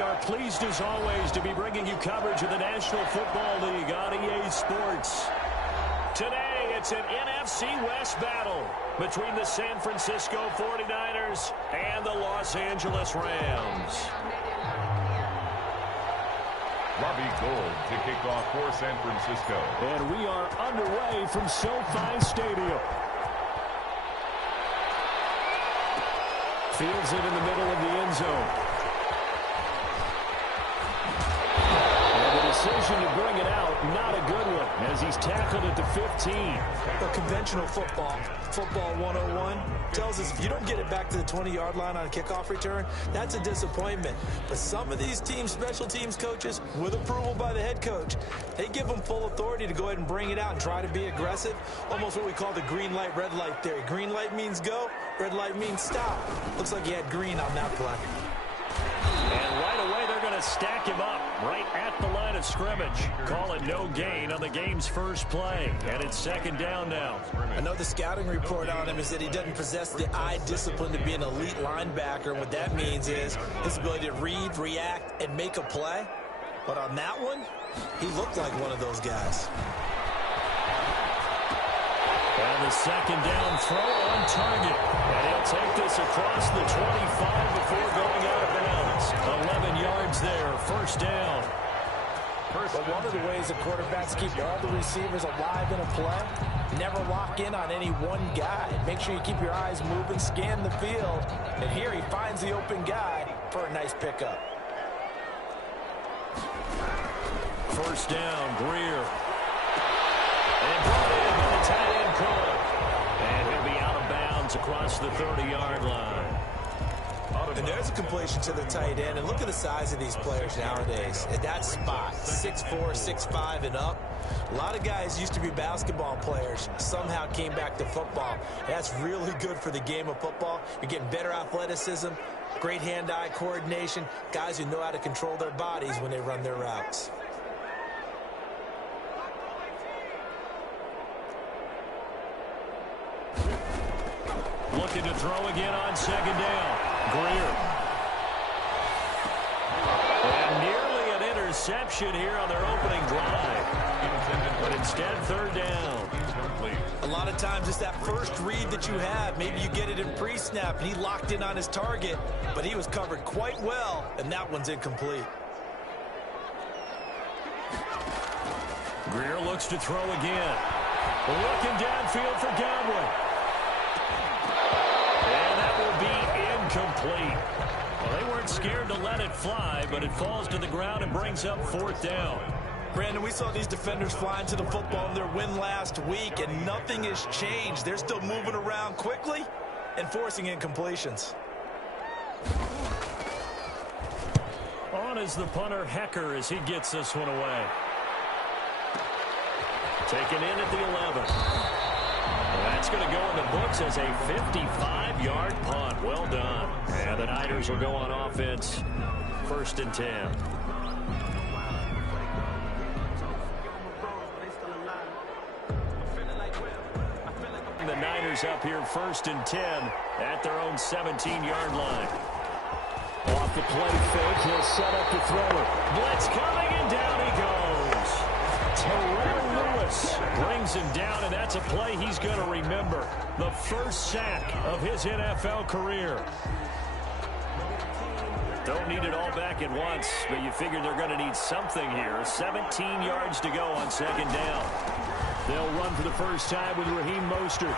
we are pleased as always to be bringing you coverage of the National Football League on EA Sports. Today, it's an NFC West battle between the San Francisco 49ers and the Los Angeles Rams. Robbie Gould to kick off for San Francisco. And we are underway from SoFi Stadium. Fields it in the middle of the end zone. And the decision to bring it out, not a good one, as he's tackled at the 15. Well, conventional football 101, tells us if you don't get it back to the 20-yard line on a kickoff return, that's a disappointment. But some of these teams, special teams coaches, with approval by the head coach, they give them full authority to go ahead and bring it out and try to be aggressive. Almost what we call the green light, red light theory. Green light means go, red light means stop. Looks like he had green on that play. And right away, they're going to stack him up right at the line of scrimmage. Call it no gain on the game's first play. And it's second down now. I know the scouting report on him is that he doesn't possess the eye discipline to be an elite linebacker. And what that means is his ability to read, react, and make a play. But on that one, he looked like one of those guys. And the second down throw on target. And he'll take this across the 25 before going out of bounds. 11 yards there, first down. But one of the ways the quarterbacks keep all the receivers alive in a play, never lock in on any one guy. Make sure you keep your eyes moving, scan the field. And here he finds the open guy for a nice pickup. First down, Greer. And brought in by the tight end Cole. And he'll be out of bounds across the 30-yard line. And there's a completion to the tight end. And look at the size of these players nowadays. At that spot, 6'4", 6'5", and up. A lot of guys used to be basketball players, somehow came back to football. That's really good for the game of football. You're getting better athleticism, great hand-eye coordination, guys who know how to control their bodies when they run their routes. Looking to throw again on second down. Greer. And nearly an interception here on their opening drive. But instead, third down. A lot of times it's that first read that you have. Maybe you get it in pre-snap, and he locked in on his target, but he was covered quite well, and that one's incomplete. Greer looks to throw again. Looking downfield for Godwin. And that will be incomplete. Well, they weren't scared to let it fly, but it falls to the ground and brings up fourth down. Brandon, we saw these defenders fly into the football in their win last week, and nothing has changed. They're still moving around quickly and forcing incompletions. On is the punter, Hecker, as he gets this one away. Taken in at the 11. That's going to go in the books as a 55-yard punt. Well done. And the Niners will go on offense. First and 10. The Niners up here first and 10 at their own 17-yard line. Off the play fake, he'll set up to throw it. Blitz coming, and down he goes. Terrell Lewis brings him down, and that's a play he's going to remember. The first sack of his NFL career. Don't need it all back at once, but you figure they're going to need something here. 17 yards to go on second down. They'll run for the first time with Raheem Mostert.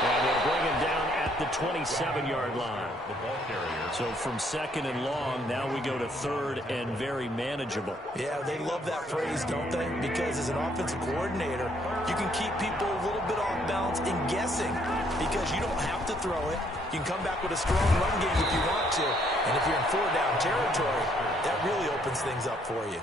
And they'll bring him down at the 27-yard line. So from second and long, now we go to third and very manageable. Yeah, they love that phrase, don't they? Because as an offensive coordinator, you can keep people a little bit off balance and guessing because you don't have to throw it. You can come back with a strong run game if you want to. And if you're in four-down territory, that really opens things up for you.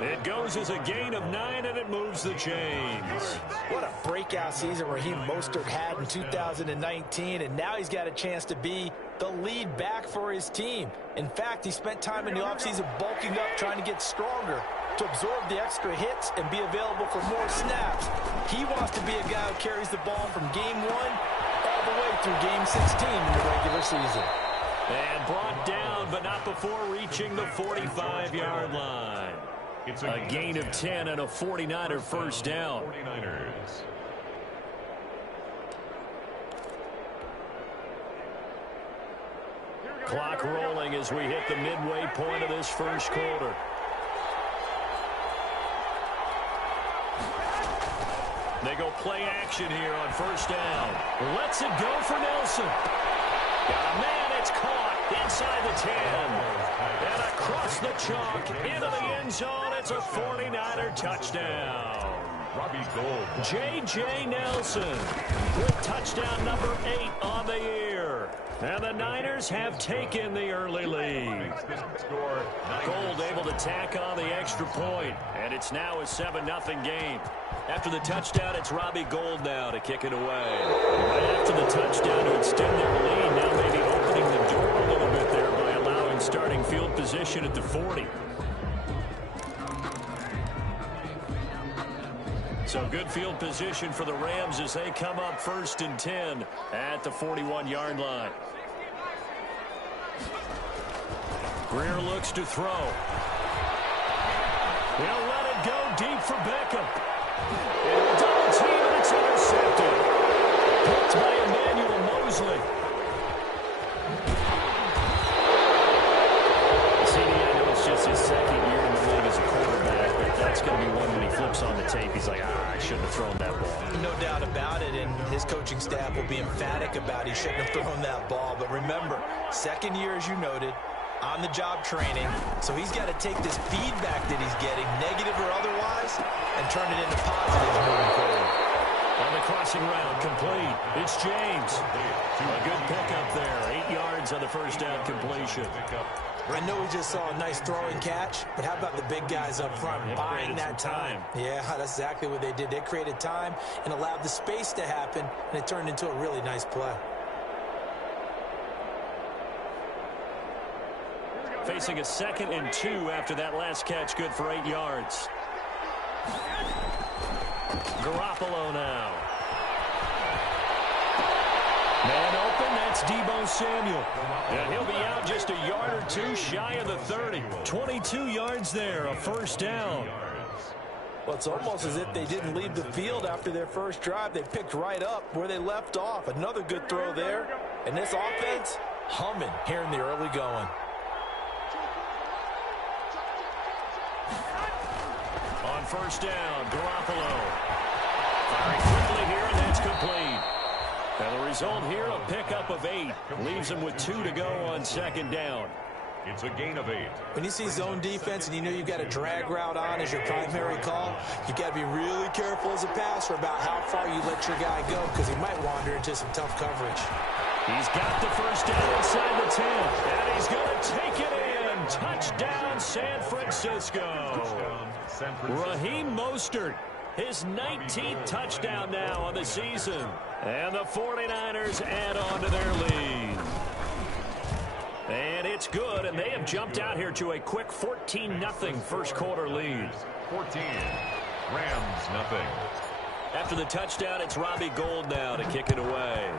It goes as a gain of 9, and it moves the chains. What a breakout season Raheem Mostert had in 2019, and now he's got a chance to be the lead back for his team. In fact, he spent time in the offseason bulking up, trying to get stronger to absorb the extra hits and be available for more snaps. He wants to be a guy who carries the ball from game 1 all the way through game 16 in the regular season. And brought down, but not before reaching the 45-yard line. It's A gain of 10 and a 49er first down. 49ers. Clock rolling as we hit the midway point of this first quarter. They go play action here on first down. Lets it go for Nelson. Got a man, it's caught inside the 10. And across the chalk into the end zone. It's a 49er touchdown. Robbie Gould. J.J. Nelson with touchdown number 8 on the year. And the Niners have taken the early lead. Gould able to tack on the extra point, and it's now a 7-0 game. After the touchdown, it's Robbie Gould now to kick it away. Right after the touchdown to extend their lead, now maybe opening the door a little bit there by allowing starting field position at the 40. So good field position for the Rams as they come up 1st and 10 at the 41-yard line. Greer looks to throw. He'll let it go deep for Beckham. And a double team, and it's intercepted. Picked by Emmanuel Mosley. CD, I know it's just his second year in the league as a quarterback, but that's going to be one when he flips on the tape. He's like, I shouldn't have thrown that ball. No doubt about it, and his coaching staff will be emphatic about he shouldn't have thrown that ball. But remember, second year, as you noted, on-the-job training, so he's got to take this feedback that he's getting, negative or otherwise, and turn it into positives moving forward. On the crossing route, complete. It's James. A good pickup there. 8 yards on the first down completion. I know we just saw a nice throwing catch, but how about the big guys up front buying that time? Yeah, that's exactly what they did. They created time and allowed the space to happen, and it turned into a really nice play. Facing a 2nd and 2 after that last catch, good for 8 yards. Garoppolo now. Man open, that's Deebo Samuel. And he'll be out just a yard or 2 shy of the 30. 22 yards there, a first down. Well, it's almost as if they didn't leave the field after their first drive. They picked right up where they left off. Another good throw there. And this offense, humming here in the early going. On first down, Garoppolo. Firing quickly here, and that's complete. And the result here, a pickup of 8. Leaves them with 2 to go on 2nd down. It's a gain of 8. When you see zone defense and you know you've got a drag route on as your primary call, you've got to be really careful as a passer about how far you let your guy go because he might wander into some tough coverage. He's got the first down inside the 10, and he's going to take it in. Touchdown, San Francisco. Raheem Mostert, his 19th touchdown now on the season. And the 49ers add on to their lead. And it's good, and they have jumped out here to a quick 14-0 first quarter lead. 14. Rams, nothing. After the touchdown, it's Robbie Gould now to kick it away.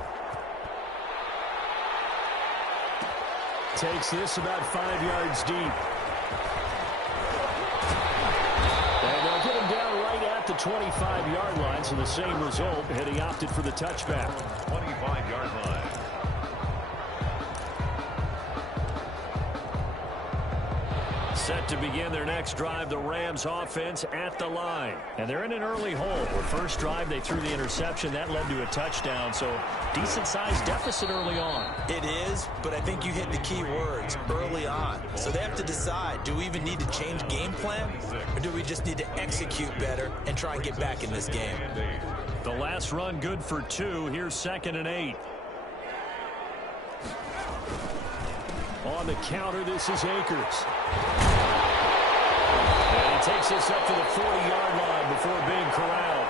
Takes this about 5 yards deep. And they'll get him down right at the 25-yard line, so the same result, and he opted for the touchback. 25-yard line. Set to begin their next drive, the Rams offense at the line. And they're in an early hole. Their first drive, they threw the interception. That led to a touchdown, so decent-sized deficit early on. It is, but I think you hit the key words, early on. So they have to decide, do we even need to change game plan, or do we just need to execute better and try and get back in this game? The last run good for 2. Here's 2nd and 8. On the counter, this is Akers. And he takes this up to the 40-yard line before being corralled.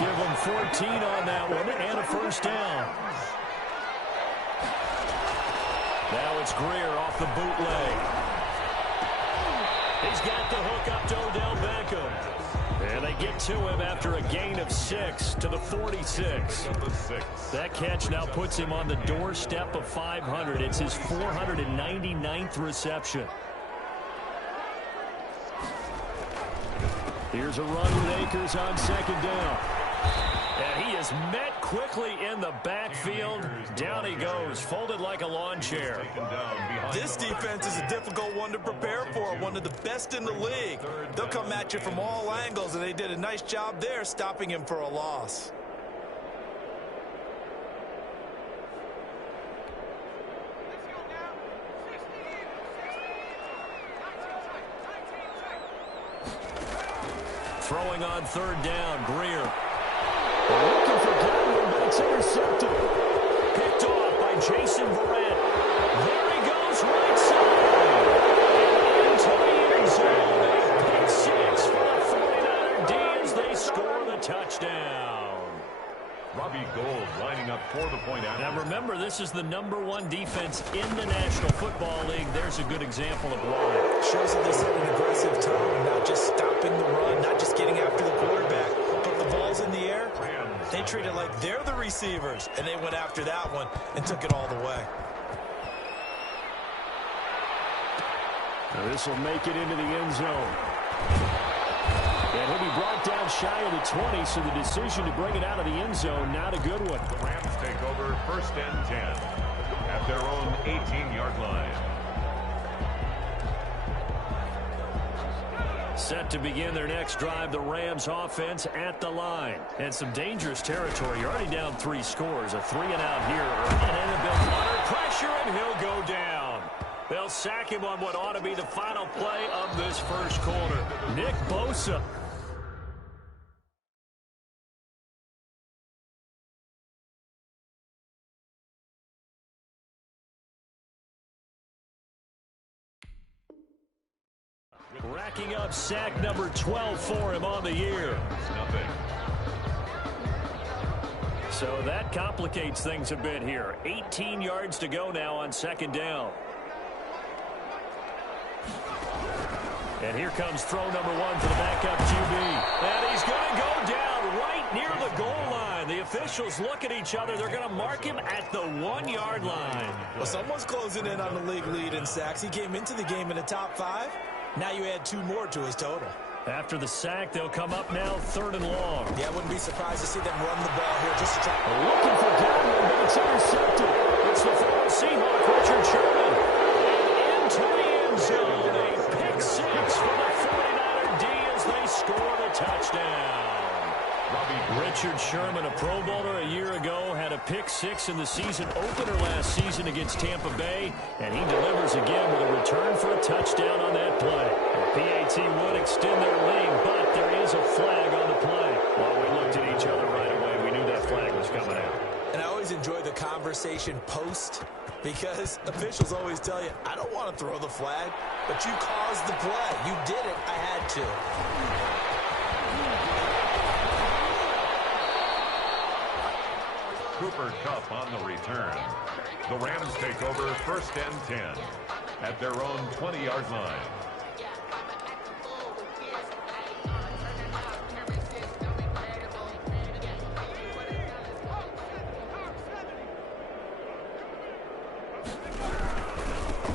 Give him 14 on that one and a first down. Now it's Greer off the bootleg. He's got the hook up to Odell Beckham. And they get to him after a gain of 6 to the 46. That catch now puts him on the doorstep of 500. It's his 499th reception. Here's a run with Akers on second down. And he is met quickly in the backfield. Down he goes, folded like a lawn chair. This defense is a difficult one to prepare for, one of the best in the league. They'll come at you from all angles, and they did a nice job there stopping him for a loss. Throwing on third down, Greer. Looking for Godwin, but it's intercepted. Picked off by Jason Verrett. There he goes, right side. Into the end zone. Pick 6 for the 49er D as they score the touchdown. Robbie Gould lining up for the point out. Now remember, this is the #1 defense in the National Football League. There's a good example of why. Shows that they set an aggressive tone, not just stopping the run, not just getting after the quarterback, but the ball's in the air. They treat it like they're the receivers, and they went after that one and took it all the way. Now this will make it into the end zone. And he'll be brought down shy of the 20, so the decision to bring it out of the end zone, not a good one. The Rams take over 1st and 10 at their own 18-yard line. Set to begin their next drive, the Rams offense at the line. And some dangerous territory. You're already down 3 scores. A 3-and-out here. And a bit under pressure, and he'll go down. They'll sack him on what ought to be the final play of this first quarter. Nick Bosa. Racking up sack number 12 for him on the year. So that complicates things a bit here. 18 yards to go now on second down. And here comes throw number 1 for the backup QB. And he's going to go down right near the goal line. The officials look at each other. They're going to mark him at the 1-yard line. Well, someone's closing in on the league lead in sacks. He came into the game in the top 5. Now you add 2 more to his total. After the sack, they'll come up now 3rd and long. Yeah, I wouldn't be surprised to see them run the ball here just to try. Looking for Godwin, but it's intercepted. It's the former Seahawk, Richard Sherman. And into the end zone. A pick 6 for the 49er D as they score the touchdown. Richard Sherman, a Pro Bowler a year ago, had a pick 6 in the season opener last season against Tampa Bay, and he delivers again with a return for a touchdown on that play. The PAT would extend their lead, but there is a flag on the play. Well, we looked at each other right away. We knew that flag was coming out. And I always enjoy the conversation post, because officials always tell you, I don't want to throw the flag, but you caused the play. You did it. I had to. Cooper Kupp on the return. The Rams take over 1st and 10 at their own 20-yard line.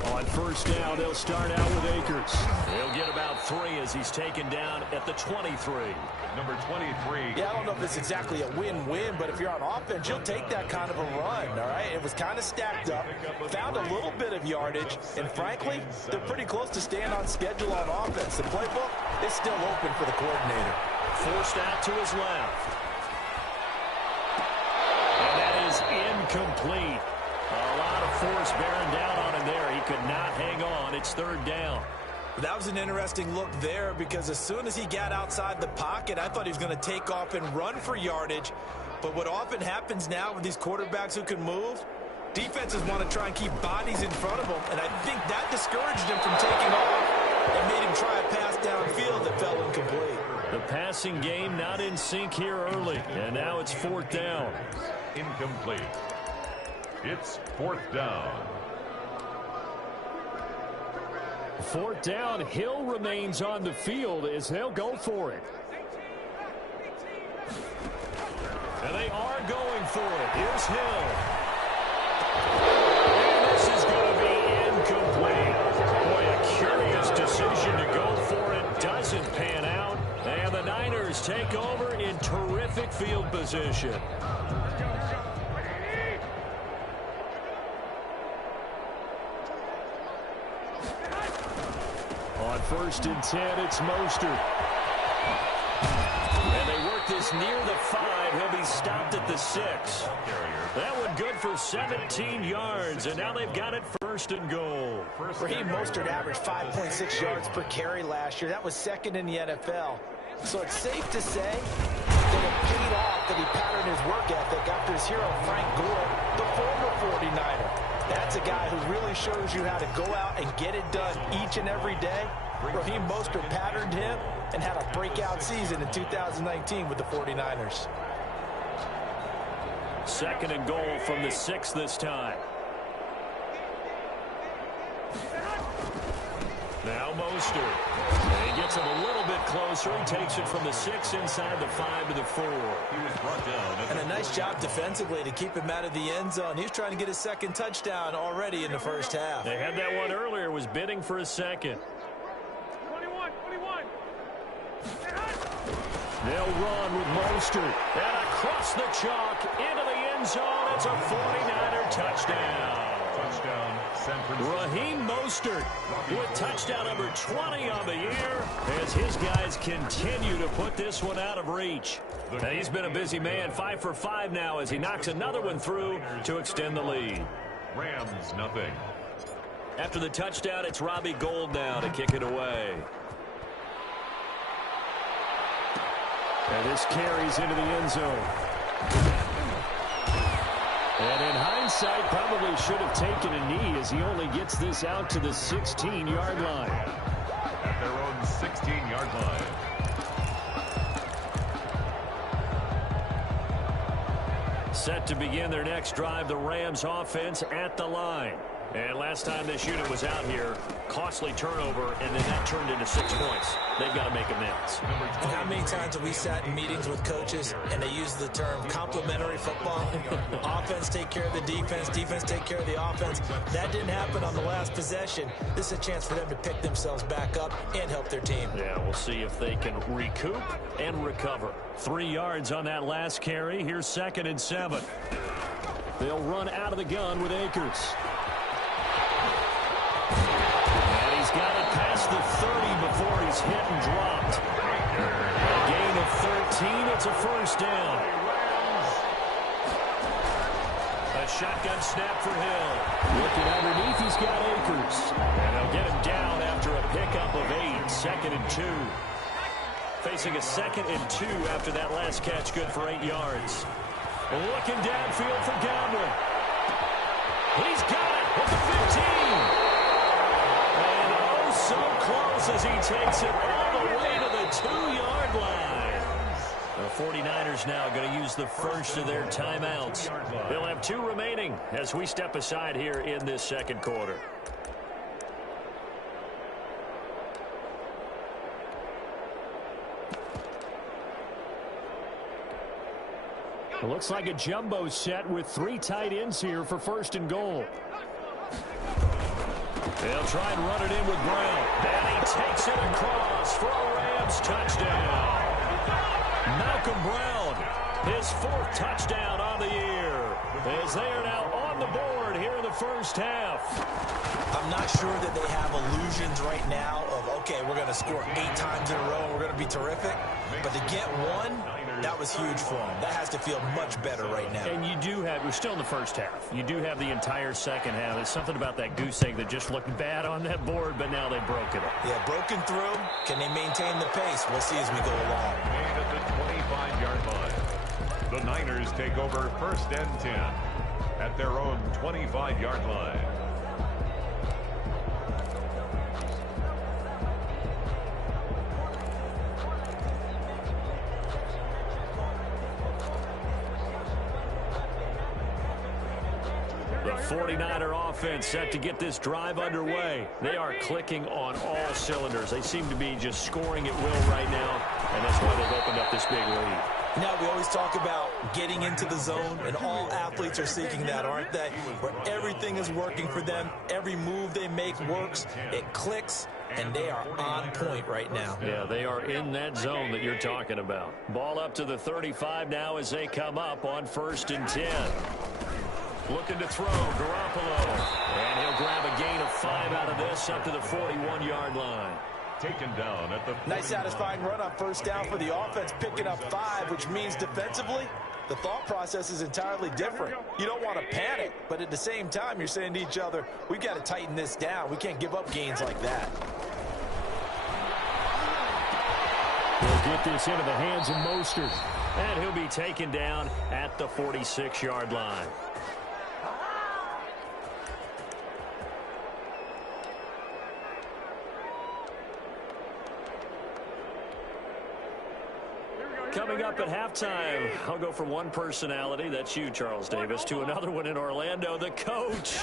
On 1st down, they'll start out with Akers. He'll get about 3 as he's taken down at the 23. Number 23. Yeah, I don't know if it's exactly a win-win, but if you're on offense, you'll take that kind of a run, all right? It was kind of stacked up, found a little bit of yardage, and frankly, they're pretty close to staying on schedule on offense. The playbook is still open for the coordinator. Forced out to his left. And that is incomplete. A lot of force bearing down on him there. He could not hang on. It's 3rd down. That was an interesting look there, because as soon as he got outside the pocket, I thought he was going to take off and run for yardage. But what often happens now with these quarterbacks who can move, defenses want to try and keep bodies in front of them, and I think that discouraged him from taking off and made him try a pass downfield that fell incomplete. The passing game not in sync here early, and now it's 4th down. Incomplete. It's 4th down. 4th down, Hill remains on the field as they'll go for it. And they are going for it. Here's Hill. And this is going to be incomplete. Boy, a curious decision to go for it. Doesn't pan out. And the Niners take over in terrific field position. On 1st and 10, it's Mostert. And they work this near the 5. He'll be stopped at the 6. That one good for 17 yards, and now they've got it 1st and goal. Raheem Mostert averaged 5.6 yards per carry last year. That was 2nd in the NFL. So it's safe to say that it paid off that he patterned his work ethic after his hero Frank Gore, the former 49er. That's a guy who really shows you how to go out and get it done each and every day. Raheem Mostert patterned him and had a breakout season in 2019 with the 49ers. 2nd and goal from the 6 this time. Now Mostert. And he gets him a little bit closer. He takes it from the 6 inside the 5 to the 4. He was brought down. And a nice job defensively to keep him out of the end zone. He was trying to get his 2nd touchdown already in the 1st half. They had that one earlier, was bidding for a 2nd. 21. They'll run with Mostert. And across the chalk into the end zone. It's a 49er touchdown. Touchdown, San Francisco. Raheem Mostert with touchdown number 20 on the year as his guys continue to put this one out of reach. Now, he's been a busy man, 5 for 5 now as he knocks another one through to extend the lead. Rams, nothing. After the touchdown, it's Robbie Gould now to kick it away. And this carries into the end zone. And in hindsight, probably should have taken a knee as he only gets this out to the 16-yard line. At their own 16-yard line. Set to begin their next drive, the Rams offense at the line. And last time this unit was out here, costly turnover, and then that turned into 6 points. They've got to make amends. And how many times have we sat in meetings with coaches and they use the term complementary football? Offense take care of the defense, defense take care of the offense. That didn't happen on the last possession. This is a chance for them to pick themselves back up and help their team. Yeah, we'll see if they can recoup and recover. 3 yards on that last carry. Here's 2nd and 7. They'll run out of the gun with Akers. And he's got it past the 30 before he's hit and dropped. A gain of 13. It's a 1st down. A shotgun snap for Hill. Looking underneath, he's got Akers. And they'll get him down after a pickup of 8. 2nd and 2. Facing a 2nd and 2 after that last catch, good for 8 yards. Looking downfield for Godwin. He's got it at the 15. And oh, so close as he takes it all the way to the 2-yard line. The 49ers now going to use the first of their timeouts. They'll have 2 remaining as we step aside here in this 2nd quarter. It looks like a jumbo set with 3 tight ends here for 1st and goal. They'll try and run it in with Brown. And he takes it across for a Rams touchdown. Malcolm Brown, his 4th touchdown on the year, as they are now on the board here in the 1st half. I'm not sure that they have illusions right now of, okay, we're going to score 8 times in a row and we're going to be terrific. But to get one, that was huge for them. That has to feel much better right now. And you do have, we're still in the 1st half. You do have the entire 2nd half. There's something about that goose egg that just looked bad on that board, but now they've broken it. Yeah, broken through. Can they maintain the pace? We'll see as we go along. Made at the 25-yard line. The Niners take over 1st and 10 at their own 25-yard line. The 49er offense set to get this drive underway. They are clicking on all cylinders. They seem to be just scoring at will right now, and that's why they've opened up this big lead. Now, we always talk about getting into the zone, and all athletes are seeking that, aren't they? Where everything is working for them, every move they make works, it clicks, and they are on point right now. Yeah, they are in that zone that you're talking about. Ball up to the 35 now as they come up on 1st and 10. Looking to throw, Garoppolo. And he'll grab a gain of 5 out of this up to the 41-yard line. Taken down at the Nice satisfying run on 1st down for the offense, picking up 5, which means defensively, the thought process is entirely different. You don't want to panic, but at the same time, you're saying to each other, we've got to tighten this down. We can't give up gains like that. He'll get this into the hands of Mostert. And he'll be taken down at the 46-yard line. Coming up at halftime, I'll go from one personality, that's you, Charles Davis, to another one in Orlando, the coach.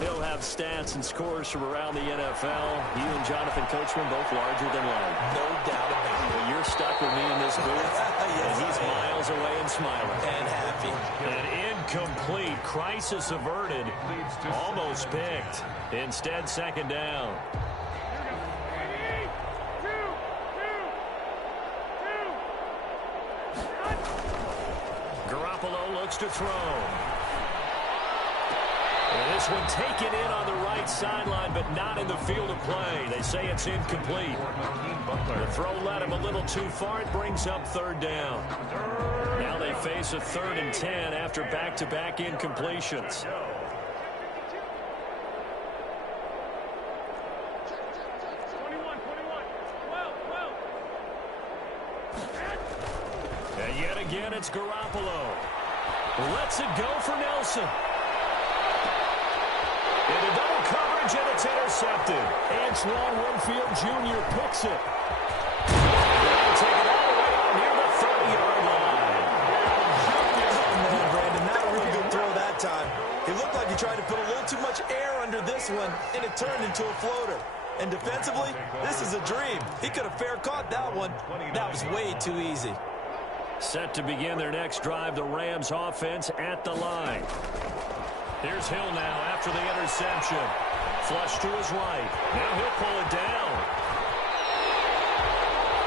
He'll have stats and scores from around the NFL. You and Jonathan Coachman both larger than life. No doubt about it. Well, you're stuck with me in this booth, Yes, and he's miles away and smiling. And happy. An incomplete, crisis averted, almost picked. Instead, 2nd down. Garoppolo looks to throw. And this one taken in on the right sideline, but not in the field of play. They say it's incomplete. The throw led him a little too far. It brings up 3rd down. Now they face a 3rd and 10 after back-to-back incompletions. And yet again, it's Garoppolo. Lets it go for Nelson. Into double coverage, and it's intercepted. Antoine Winfield Jr. picks it. They'll take it all the way out near the 30-yard line. Oh, man, Brandon, not a real good throw that time. It looked like he tried to put a little too much air under this one, and it turned into a floater. And defensively, this is a dream. He could have fair caught that one. That was way too easy. Set to begin their next drive, the Rams offense at the line. Here's Hill now after the interception. Flush to his right. Now he'll pull it down.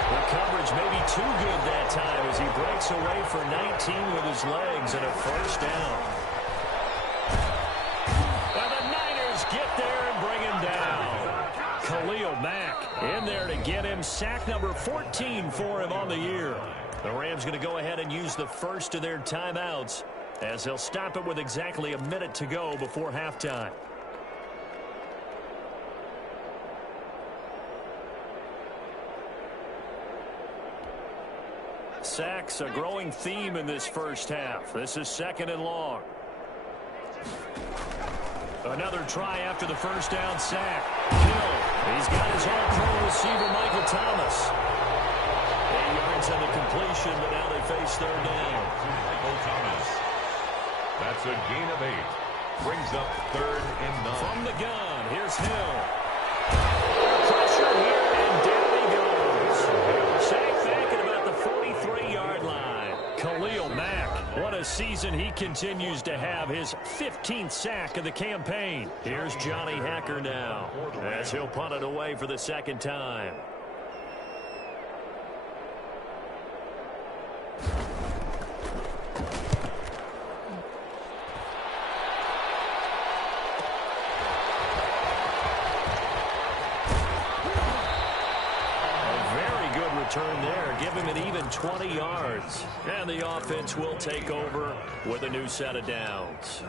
The coverage may be too good that time as he breaks away for 19 with his legs and a 1st down. And the Niners get there and bring him down. Khalil Mack in there to get him. Sack number 14 for him on the year. The Rams going to go ahead and use the first of their timeouts as they'll stop it with exactly a minute to go before halftime. Sacks, a growing theme in this first half. This is 2nd and long. Another try after the 1st down sack. Hill, he's got his all-pro receiver, Michael Thomas. 8 yards on the completion, but now they face 3rd down. Michael Thomas. That's a gain of 8. Brings up 3rd and 9. From the gun, here's Hill. Pressure here, and down he goes. Sacked back at about the 43-yard line. Khalil Mack, what a season he continues to have. His 15th sack of the campaign. Here's Johnny Hacker now as he'll punt it away for the 2nd time. Turn there, give him an even 20 yards. And the offense will take over with a new set of downs.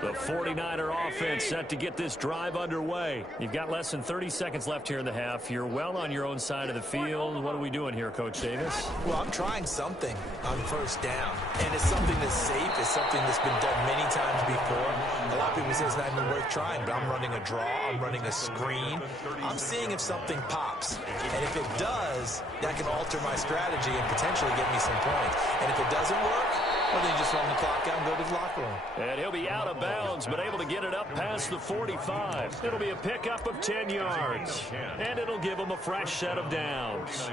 The 49er offense set to get this drive underway. You've got less than 30 seconds left here in the half. You're well on your own side of the field. What are we doing here, Coach Davis? Well, I'm trying something on 1st down. And it's something that's safe. It's something that's been done many times before. A lot of people say it's not even worth trying, but I'm running a draw. I'm running a screen. I'm seeing if something pops. And if it does, that can alter my strategy and potentially get me some points. And if it doesn't work, Or they just run the clock out and go to the locker room. And he'll be out of bounds, but able to get it up past the 45. It'll be a pickup of 10 yards. And it'll give them a fresh set of downs.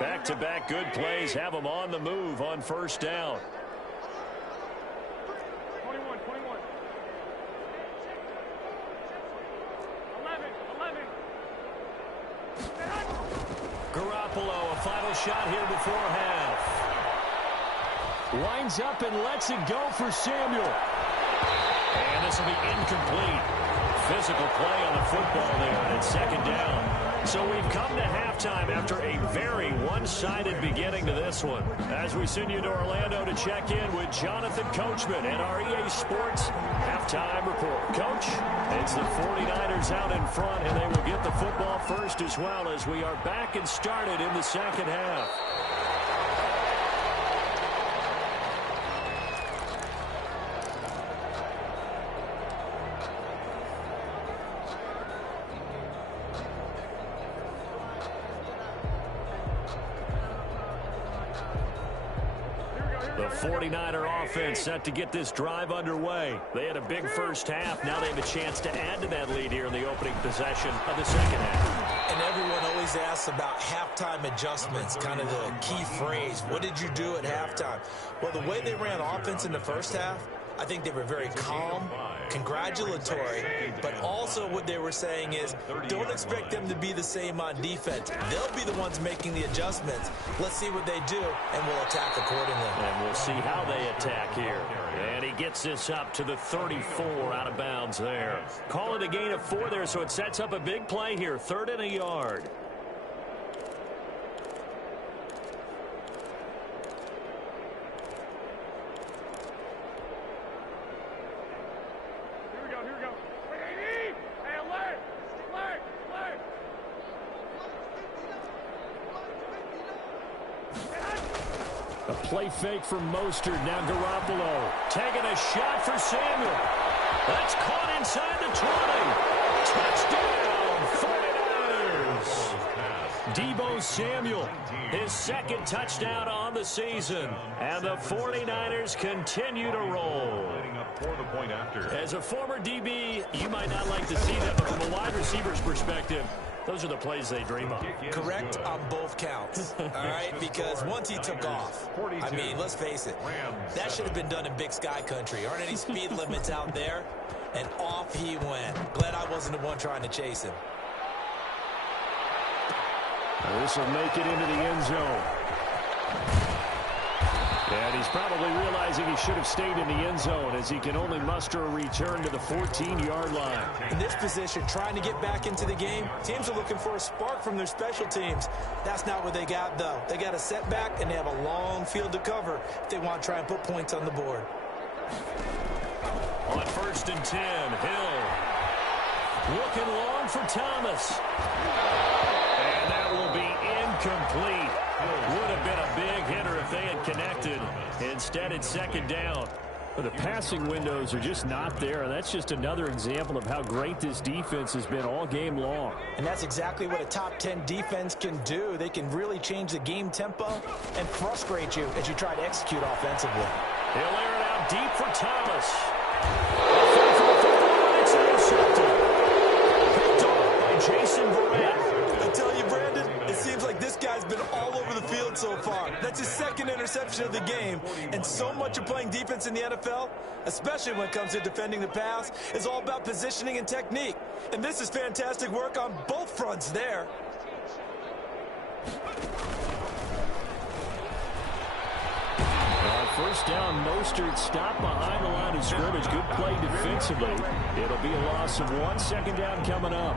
Back-to-back good plays have them on the move on first down. 21, 21. 11. Garoppolo, a final shot here before half. Winds up and lets it go for Samuel. And this will be incomplete. Physical play on the football there, and it's second down. So we've come to halftime after a very one-sided beginning to this one. As we send you to Orlando to check in with Jonathan Coachman and our EA Sports halftime report. Coach, it's the 49ers out in front, and they will get the football first as well as we are back and started in the second half. The 49er offense set to get this drive underway. They had a big first half. Now they have a chance to add to that lead here in the opening possession of the second half. And everyone always asks about halftime adjustments, kind of the key phrase. What did you do at halftime? Well, the way they ran offense in the first half, I think they were very calm, congratulatory, but also what they were saying is don't expect them to be the same on defense. They'll be the ones making the adjustments. Let's see what they do, and we'll attack accordingly. And we'll see how they attack here. And he gets this up to the 34 out of bounds there. Call it a gain of 4 there, so it sets up a big play here. 3rd and a yard. A play fake from Mostert. Now Garoppolo taking a shot for Samuel. That's caught inside the 20. Touchdown, 49ers. Deebo Samuel, his second touchdown on the season. And the 49ers continue to roll. As a former DB, you might not like to see that, but from a wide receiver's perspective, those are the plays they dream of. Correct on both counts, all right? Because once he took off, I mean, let's face it, that should have been done in Big Sky country. Aren't any speed limits out there? And off he went. Glad I wasn't the one trying to chase him. This will make it into the end zone. And he's probably realizing he should have stayed in the end zone as he can only muster a return to the 14-yard line. In this position, trying to get back into the game, teams are looking for a spark from their special teams. That's not what they got, though. They got a setback, and they have a long field to cover if they want to try and put points on the board. On 1st and 10, Hill looking long for Thomas. And that will be incomplete. Would have been a big hitter if they had connected. Instead, it's second down. But the passing windows are just not there. That's just another example of how great this defense has been all game long. And that's exactly what a top 10 defense can do. They can really change the game tempo and frustrate you as you try to execute offensively. He'll air it out deep for Thomas. It's intercepted. Picked off by Jason Verrett. I tell you, Brandon, it seems like this guy's been all over the field so far. That's his second interception of the game. And so much of playing defense in the NFL, especially when it comes to defending the pass, is all about positioning and technique. And this is fantastic work on both fronts there. First down, Mostert stopped behind the line of scrimmage. Good play defensively. It'll be a loss of 1. Second down coming up.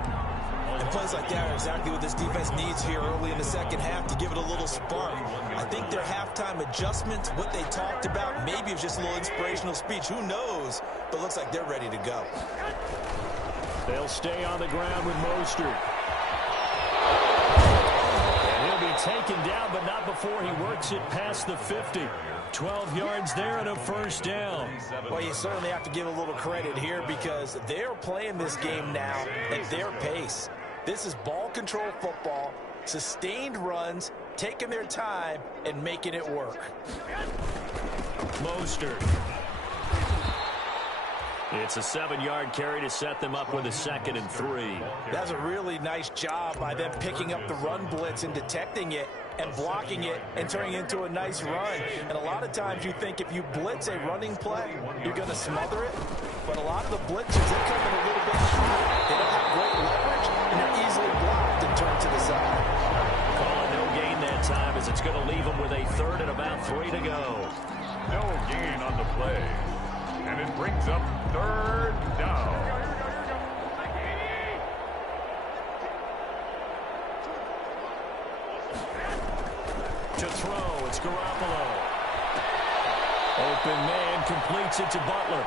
And plays like that are exactly what this defense needs here early in the second half to give it a little spark. I think their halftime adjustments, what they talked about, maybe it was just a little inspirational speech. Who knows? But looks like they're ready to go. They'll stay on the ground with Mostert. And he'll be taken down, but not before he works it past the 50. 12 yards there and a first down. Well, you certainly have to give a little credit here because they're playing this game now at their pace. This is ball control football, sustained runs, taking their time and making it work. Mostert. It's a 7-yard carry to set them up with a 2nd and 3. That's a really nice job by them picking up the run blitz and detecting it and blocking it and turning it into a nice run. And a lot of times you think if you blitz a running play, you're going to smother it. But a lot of the blitzes, they come in a little bit high. They don't have great leverage, and they're easily blocked and turned to the side. Calling no gain that time as it's going to leave them with a 3rd and about 3 to go. No gain on the play. And it brings up 3rd down. To throw, it's Garoppolo. Open man completes it to Butler.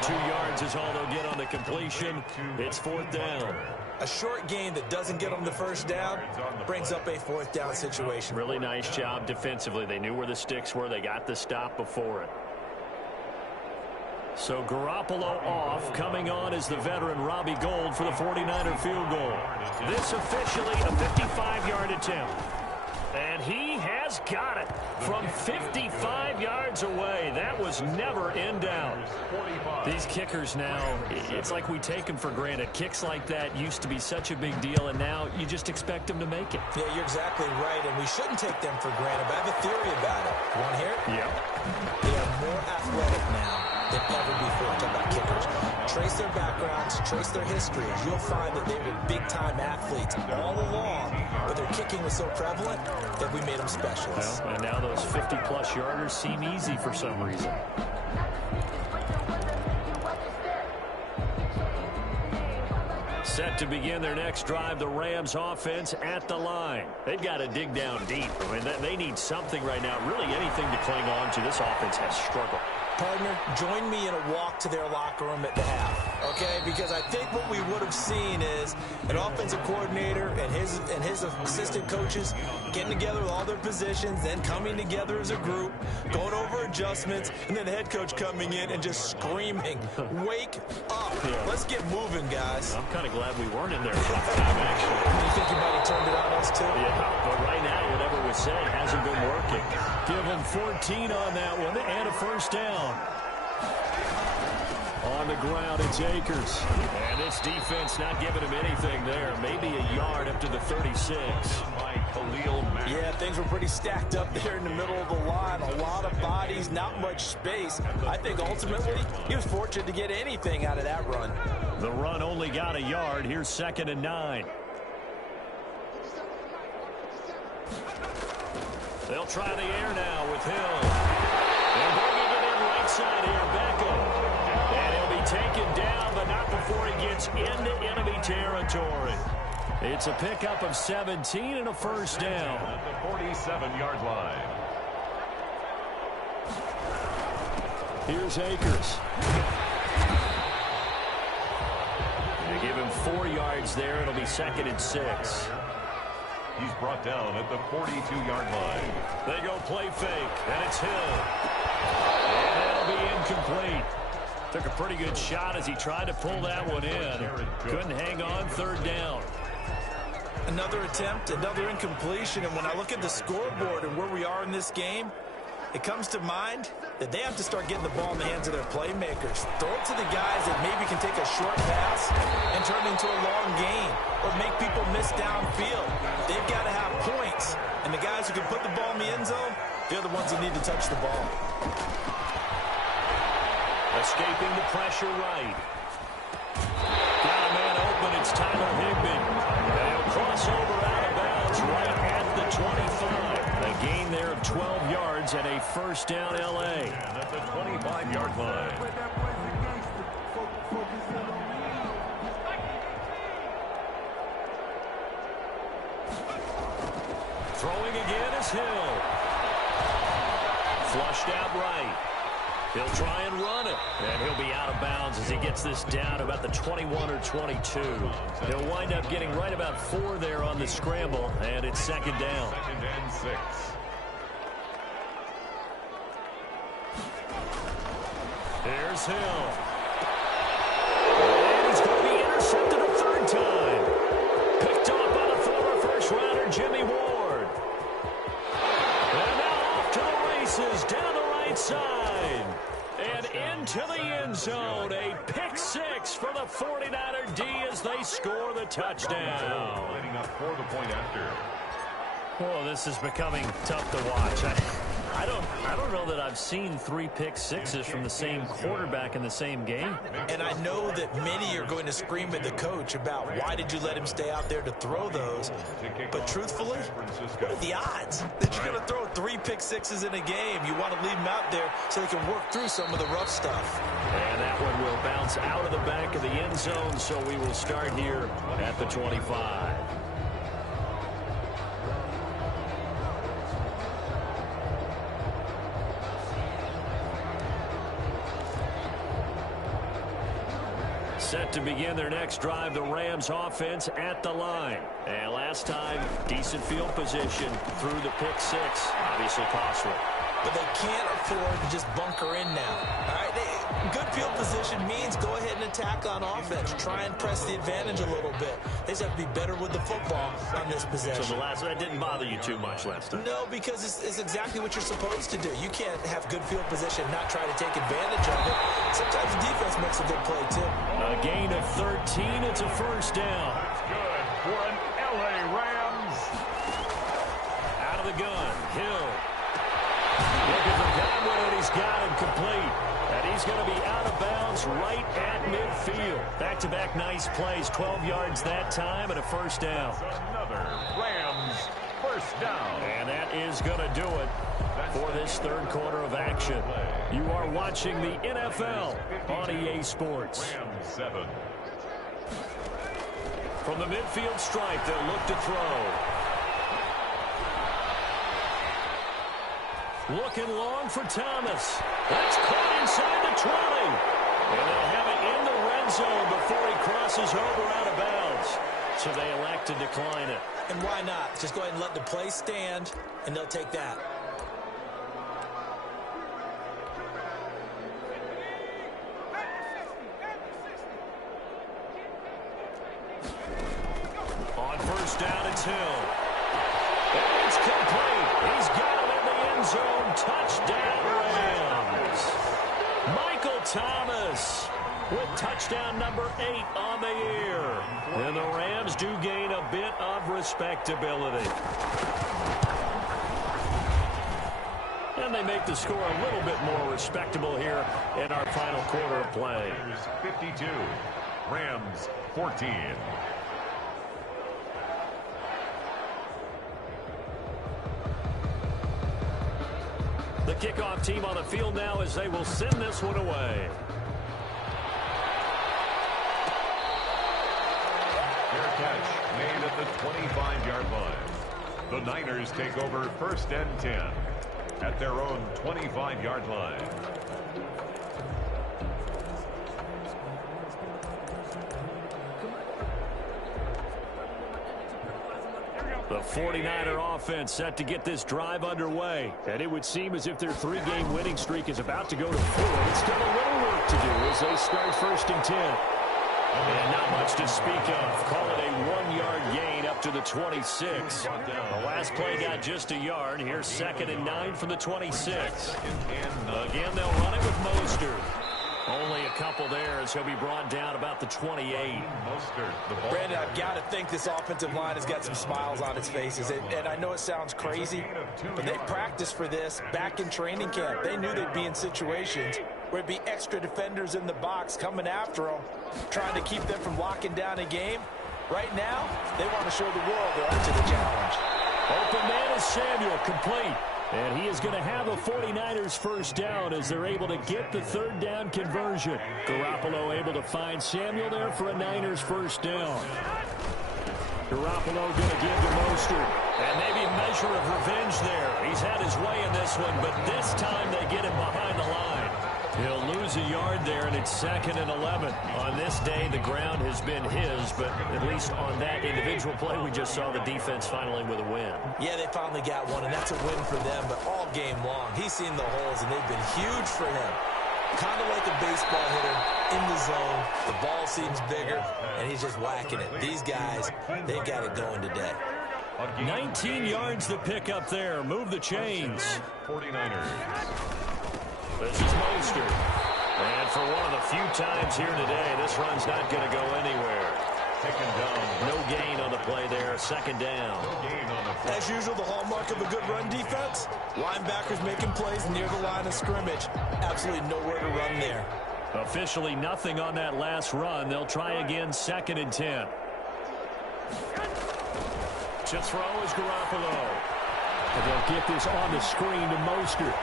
2 yards is all they'll get on the completion. It's 4th down. A short gain that doesn't get them the first down brings up a 4th down situation. Really nice job defensively. They knew where the sticks were. They got the stop before it. So Garoppolo off. Coming on is the veteran Robbie Gould for the 49er field goal. This officially a 55-yard attempt. And he has got it from 55 yards away. That was never in doubt. These kickers now, it's like we take them for granted. Kicks like that used to be such a big deal, and now you just expect them to make it. Yeah, you're exactly right, and we shouldn't take them for granted, but I have a theory about it. You want to hear it? Yeah. They are more athletic now than ever before. Talk about kickers. Trace their backgrounds, trace their histories. You'll find that they were big-time athletes all along, but their kicking was so prevalent that we made them specialists. Well, and now those 50-plus yarders seem easy for some reason. Set to begin their next drive, the Rams offense at the line. They've got to dig down deep. I mean, they need something right now, really anything to cling on to. This offense has struggled. Partner, join me in a walk to their locker room at the half, okay? Because I think what we would have seen is an offensive coordinator and his assistant coaches getting together with all their positions, then coming together as a group, going over adjustments, and then the head coach coming in and just screaming, wake up. Yeah. Let's get moving, guys. I'm kind of glad we weren't in there for that time, actually. You think you might have turned it on us, too? Yeah, but right now, whatever was said hasn't been working. Give him 14 on that one and a 1st down. On the ground, it's Akers. And this defense not giving him anything there. Maybe a yard up to the 36. Yeah, things were pretty stacked up there in the middle of the line. A lot of bodies, not much space. I think ultimately he was fortunate to get anything out of that run. The run only got a yard. Here's 2nd and 9. They'll try the air now with Hill. They're bringing it in right side here. Beckham. And he'll be taken down, but not before he gets into enemy territory. It's a pickup of 17 and a 1st down. At the 47-yard line. Here's Akers. They give him 4 yards there. It'll be 2nd and 6. He's brought down at the 42-yard line. They go play fake, and it's Hill. And that'll be incomplete. Took a pretty good shot as he tried to pull that one in. Couldn't hang on. 3rd down. Another attempt, another incompletion, and when I look at the scoreboard and where we are in this game, it comes to mind that they have to start getting the ball in the hands of their playmakers. Throw it to the guys that maybe can take a short pass and turn it into a long gain or make people miss downfield. They've got to have points, and the guys who can put the ball in the end zone, they're the ones that need to touch the ball. Escaping the pressure right. Got a man open. It's Tyler Higbee. And he'll cross over out of bounds right at the 25. A gain there of 12 yards and a 1st down L.A. And at the 25-yard line. Throwing again is Hill. Flushed out right. He'll try and run it, and he'll be out of bounds as he gets this down about the 21 or 22. He'll wind up getting right about 4 there on the scramble, and it's 2nd down. 2nd and 6. Here's Hill. And he's going to be intercepted a 3rd time. Picked off by the former 1st-rounder Jimmy Ward. inside. And into the end zone. A pick six for the 49er D as they score the touchdown. Lining up for the point after. Oh, this is becoming tough to watch. I don't know that I've seen 3 pick sixes from the same quarterback in the same game. And I know that many are going to scream at the coach about why did you let him stay out there to throw those. But truthfully, what are the odds that you're going to throw 3 pick sixes in a game? You want to leave them out there so they can work through some of the rough stuff. And that one will bounce out of the back of the end zone, so we will start here at the 25. Set to begin their next drive, the Rams offense at the line. And last time, decent field position through the pick six. Obviously costly. But they can't afford to just bunker in now. All right, good field position means go ahead and attack on offense. Try and press the advantage a little bit. They just have to be better with the football on this possession. So that didn't bother you too much last time? No, because it's exactly what you're supposed to do. You can't have good field position and not try to take advantage of it. Sometimes the defense makes a good play, too. A gain of 13. It's a first down. That's good for an LA Rams. Out of the gun. Hill. Looking for Godwin, and he's got him complete. And he's going to be out of bounds right at midfield. Back-to-back nice plays. 12 yards that time and a first down. Another Rams first down. And that is going to do it for this third quarter of action. You are watching the NFL on EA Sports. Rams 7. From the midfield stripe, they'll look to throw. Looking long for Thomas. That's caught inside the 20. And they'll have it in the red zone before he crosses over out of bounds. So they elect to decline it. And why not? Just go ahead and let the play stand, and they'll take that. On first down, it's Hill. And it's complete. He's got him in the end zone. Touchdown, Rams. Michael Thomas with touchdown number 8 on the year. And the Rams do gain a bit of respectability. And they make the score a little bit more respectable here in our final quarter of play. 52. Rams 14. The kickoff team on the field now as they will send this one away. Fair catch made at the 25-yard line. The Niners take over first and 10 at their own 25-yard line. The 49er offense set to get this drive underway. And it would seem as if their 3-game winning streak is about to go to 4. It's still a little work to do as they start first and 10. And not much to speak of. Call it a 1-yard gain up to the 26. The last play got just a yard. Here's 2nd and 9 from the 26. Again, they'll run it with Mostert. Only a couple there as he'll be brought down about the 28. Brandon, I've got to think this offensive line has got some smiles on its faces. And I know it sounds crazy, but they practiced for this back in training camp. They knew they'd be in situations where it'd be extra defenders in the box coming after them, trying to keep them from locking down a game. Right now, they want to show the world they're up to the challenge. Open man is Samuel, complete. And he is going to have a 49ers first down as they're able to get the 3rd down conversion. Garoppolo able to find Samuel there for a Niners first down. Garoppolo going to give to Mostert. And maybe a measure of revenge there. He's had his way in this one, but this time they get him behind the line. He'll lose a yard there, and it's 2nd and 11. On this day, the ground has been his, but at least on that individual play, we just saw the defense finally with a win. Yeah, they finally got one, and that's a win for them, but all game long, he's seen the holes, and they've been huge for him. Kind of like a baseball hitter in the zone. The ball seems bigger, and he's just whacking it. These guys, they've got it going today. 19 yards to pick up there. Move the chains. 49ers. Mostert. And for one of the few times here today, this run's not going to go anywhere. Taken down. No gain on the play there. Second down. No gain on the play. As usual, the hallmark of a good run defense, linebackers making plays near the line of scrimmage. Absolutely nowhere to run there. Officially nothing on that last run. They'll try again, 2nd and 10. To throw is Garoppolo. And they'll get this on the screen to Mostert.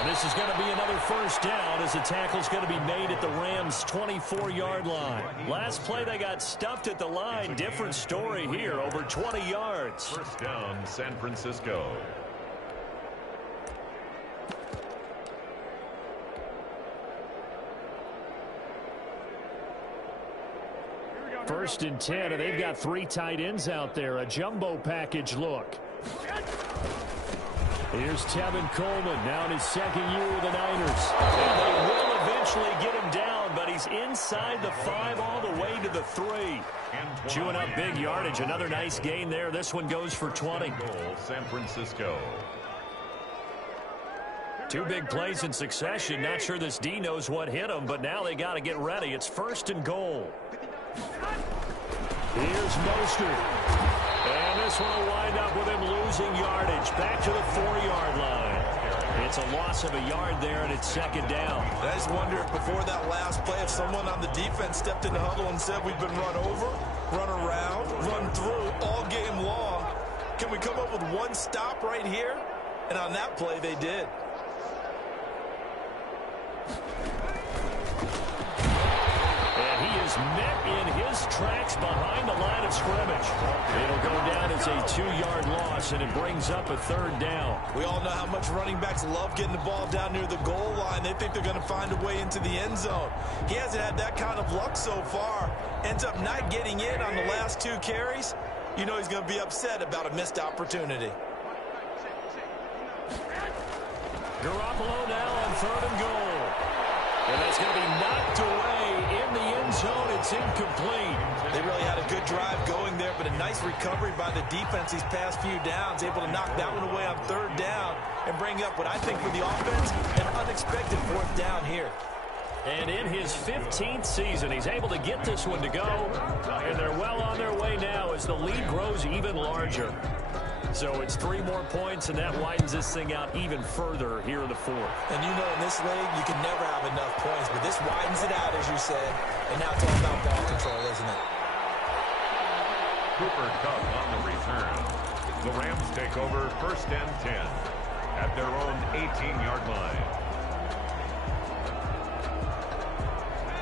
And this is going to be another first down as the tackle's going to be made at the Rams' 24-yard line. Last play they got stuffed at the line. Different story here, over 20 yards. First down, San Francisco. First and 10, and they've got 3 tight ends out there. A jumbo package look. Here's Tevin Coleman, now in his 2nd year with the Niners. And they will eventually get him down, but he's inside the 5 all the way to the 3. Chewing up big yardage. Another nice gain there. This one goes for 20. Goal, San Francisco. 2 big plays in succession. Not sure this D knows what hit him, but now they got to get ready. It's 1st and goal. Here's Mostert. And this one will wind up with him losing yardage. Back to the 4-yard line. It's a loss of a yard there, and it's 2nd down. I just wonder if before that last play, if someone on the defense stepped in the huddle and said, we've been run over, run around, run through all game long. Can we come up with one stop right here? And on that play, they did. And he is met in his tracks behind the line of scrimmage. It'll go down as a 2-yard loss, and it brings up a 3rd down. We all know how much running backs love getting the ball down near the goal line. They think they're going to find a way into the end zone. He hasn't had that kind of luck so far. Ends up not getting in on the last 2 carries. You know he's going to be upset about a missed opportunity. Garoppolo now on 3rd and goal. And that's going to be knocked away in the end zone. It's incomplete. They really had a good drive going there, but a nice recovery by the defense these past few downs, able to knock that one away on 3rd down and bring up what I think for the offense, an unexpected 4th down here. And in his 15th season, he's able to get this one to go. And they're well on their way now as the lead grows even larger. So it's 3 more points, and that widens this thing out even further here in the 4th. And you know in this league, you can never have enough points, but this widens it out, as you said. And now it's all about ball control, isn't it? Cooper Kupp on the return. The Rams take over 1st and 10 at their own 18-yard line.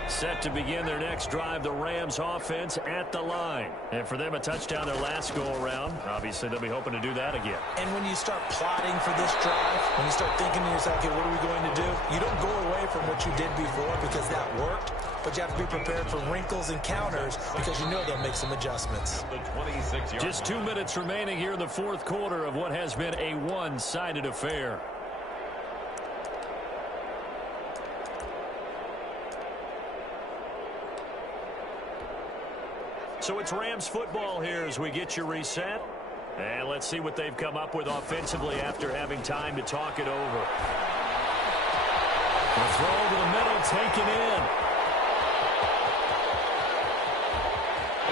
Set to begin their next drive, the Rams offense at the line. And for them, a touchdown their last go-around. Obviously, they'll be hoping to do that again. And when you start plotting for this drive, when you start thinking to yourself, okay, what are we going to do? You don't go away from what you did before because that worked, but you have to be prepared for wrinkles and counters because you know they'll make some adjustments. The 26-yard Just 2 minutes remaining here in the 4th quarter of what has been a one-sided affair. So it's Rams football here as we get you reset. And let's see what they've come up with offensively after having time to talk it over. A throw over the middle, taken in.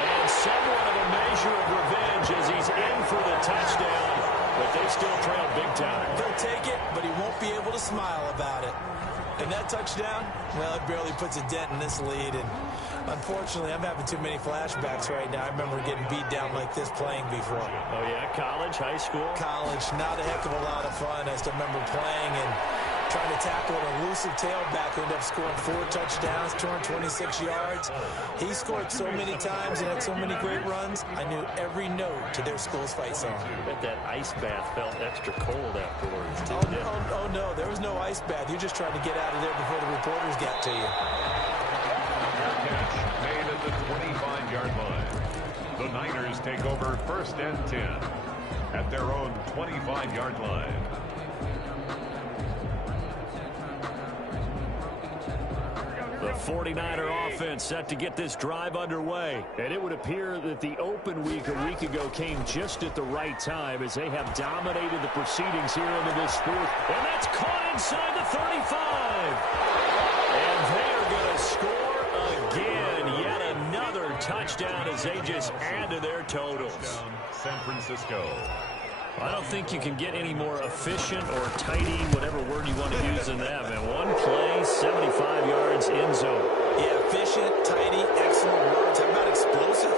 And somewhat of a measure of revenge as he's in for the touchdown. But they still trail big time. He'll take it, but he won't be able to smile about it. And that touchdown, well, it barely puts a dent in this lead. And unfortunately, I'm having too many flashbacks right now. I remember getting beat down like this playing before. Oh, yeah? College, high school? College, not a heck of a lot of fun. I still remember playing and trying to tackle an elusive tailback who ended up scoring 4 touchdowns, 226 yards. He scored so many times and had so many great runs, I knew every note to their school's fight song. I bet that ice bath felt extra cold afterwards, too. Oh, no, there was no ice bath. You just tried to get out of there before the reporters got to you. catch made at the 25-yard line. The Niners take over 1st and 10 at their own 25-yard line. The 49er offense set to get this drive underway. And it would appear that the open week a week ago came just at the right time as they have dominated the proceedings here into this 4th. And that's caught inside the 35. And they are going to score again. Yet another touchdown as they just add to their totals. San Francisco. I don't think you can get any more efficient or tidy, whatever word you want to use in that. And one play, 75 yards in zone. Yeah, efficient, tidy, excellent words. How about explosive?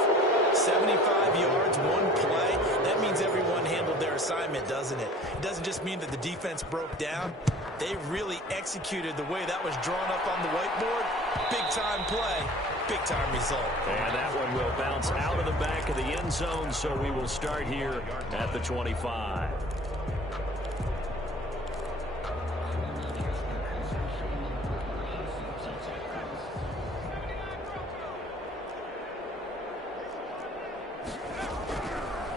75 yards, one play. That means everyone handled their assignment, doesn't it? It doesn't just mean that the defense broke down. They really executed the way that was drawn up on the whiteboard. Big-time play, big-time result. And that one will bounce out of the back of the end zone, so we will start here at the 25.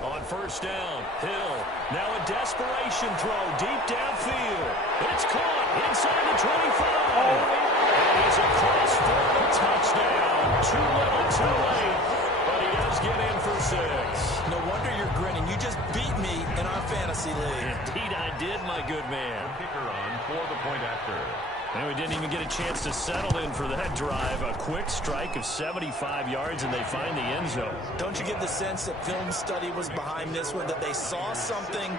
On first down, Hill. Now a desperation throw deep downfield. It's caught inside the 25. And he's across for the touchdown. Too little, too late. But he does get in for 6. No wonder you're grinning. You just beat me in our fantasy league. Indeed I did, my good man. Kicker on for the point after. And we didn't even get a chance to settle in for that drive. A quick strike of 75 yards, and they find the end zone. Don't you get the sense that film study was behind this one, that they saw something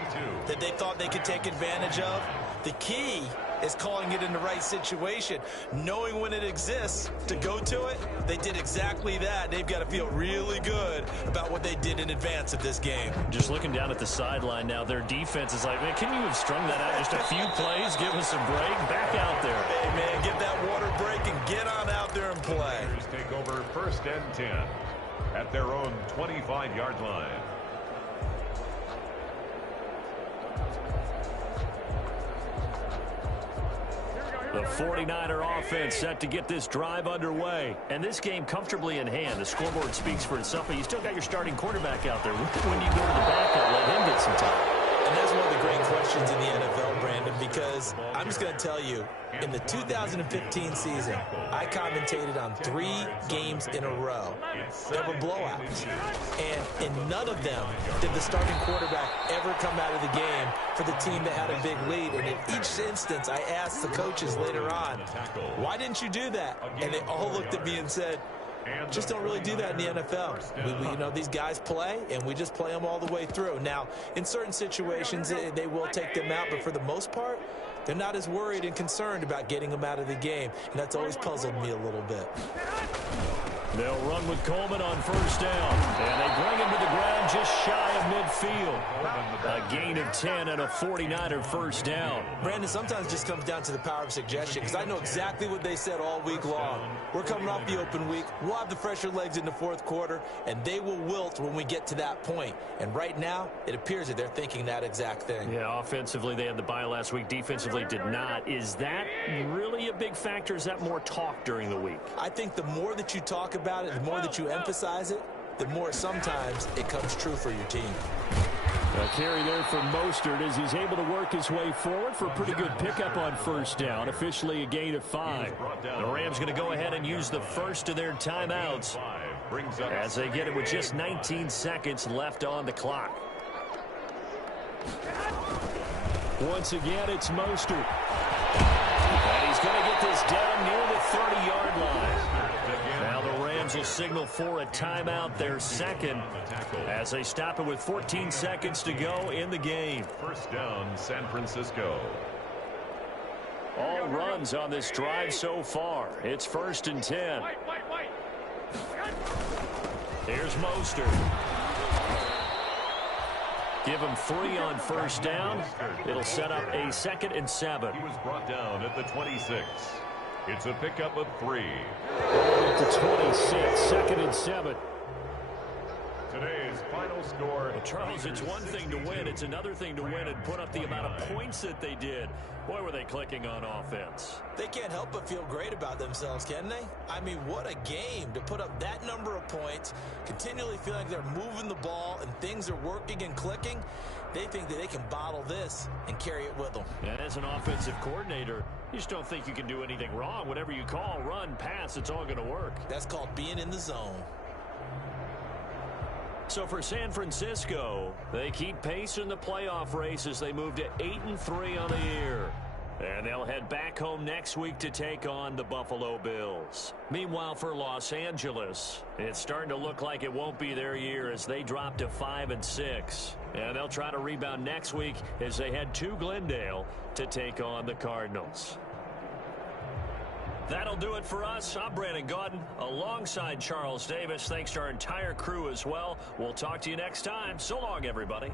that they thought they could take advantage of? The key is calling it in the right situation, knowing when it exists to go to it. They did exactly that. They've got to feel really good about what they did in advance of this game. Just looking down at the sideline now, their defense is like, man, can you have strung that out just a few plays? Give us a break. Back out there. Hey, man, get that water break and get on out there and play. Niners take over first and 10 at their own 25-yard line. The 49er offense set to get this drive underway. And this game comfortably in hand. The scoreboard speaks for itself, but you still got your starting quarterback out there. When you go to the backup, let him get some time. And that's one of the great questions in the NFL, Brandon, because I'm just going to tell you, in the 2015 season, I commentated on 3 games in a row that were blowouts. And in none of them did the starting quarterback ever come out of the game for the team that had a big lead. And in each instance, I asked the coaches later on, why didn't you do that? And they all looked at me and said, just don't really do that in the NFL. You know, these guys play, and we just play them all the way through. Now, in certain situations, they will take them out, but for the most part, they're not as worried and concerned about getting them out of the game, and that's always puzzled me a little bit. They'll run with Coleman on first down, and they bring him to the ground just shy of midfield. A gain of 10 and a 49er first down. Brandon, sometimes it just comes down to the power of suggestion, because I know exactly what they said all week long. We're coming off the open week. We'll have the fresher legs in the fourth quarter, and they will wilt when we get to that point. And right now, it appears that they're thinking that exact thing. Yeah, offensively, they had the bye last week. Defensively, did not. Is that really a big factor? Is that more talk during the week? I think the more that you talk about it, the more that you emphasize it, the more sometimes it comes true for your team. A carry there for Mostert as he's able to work his way forward for a pretty good pickup on first down. Officially a gain of 5. The Rams going to go ahead and use the first of their timeouts as they get it with just 19 seconds left on the clock. Once again, it's Mostert. And he's going to get this down near the 30-yard line. Now the Rams will signal for a timeout, their second, as they stop it with 14 seconds to go in the game. First down, San Francisco. All runs on this drive so far. It's first and 10. Here's Mostert. Give him 3 on first down. It'll set up a 2nd and 7. He was brought down at the 26. It's a pickup of 3. At the 26, 2nd and 7. Today's final score. Well, Charles, it's one thing to win. It's another thing to win and put up the amount of points that they did. Boy, were they clicking on offense. They can't help but feel great about themselves, can they? I mean, what a game to put up that number of points, continually feel like they're moving the ball and things are working and clicking. They think that they can bottle this and carry it with them. And as an offensive coordinator, you just don't think you can do anything wrong. Whatever you call, run, pass, it's all going to work. That's called being in the zone. So for San Francisco, they keep pace in the playoff race as they move to 8-3 on the year. And they'll head back home next week to take on the Buffalo Bills. Meanwhile, for Los Angeles, it's starting to look like it won't be their year as they drop to 5-6. And they'll try to rebound next week as they head to Glendale to take on the Cardinals. That'll do it for us. I'm Brandon Gaudin alongside Charles Davis. Thanks to our entire crew as well. We'll talk to you next time. So long, everybody.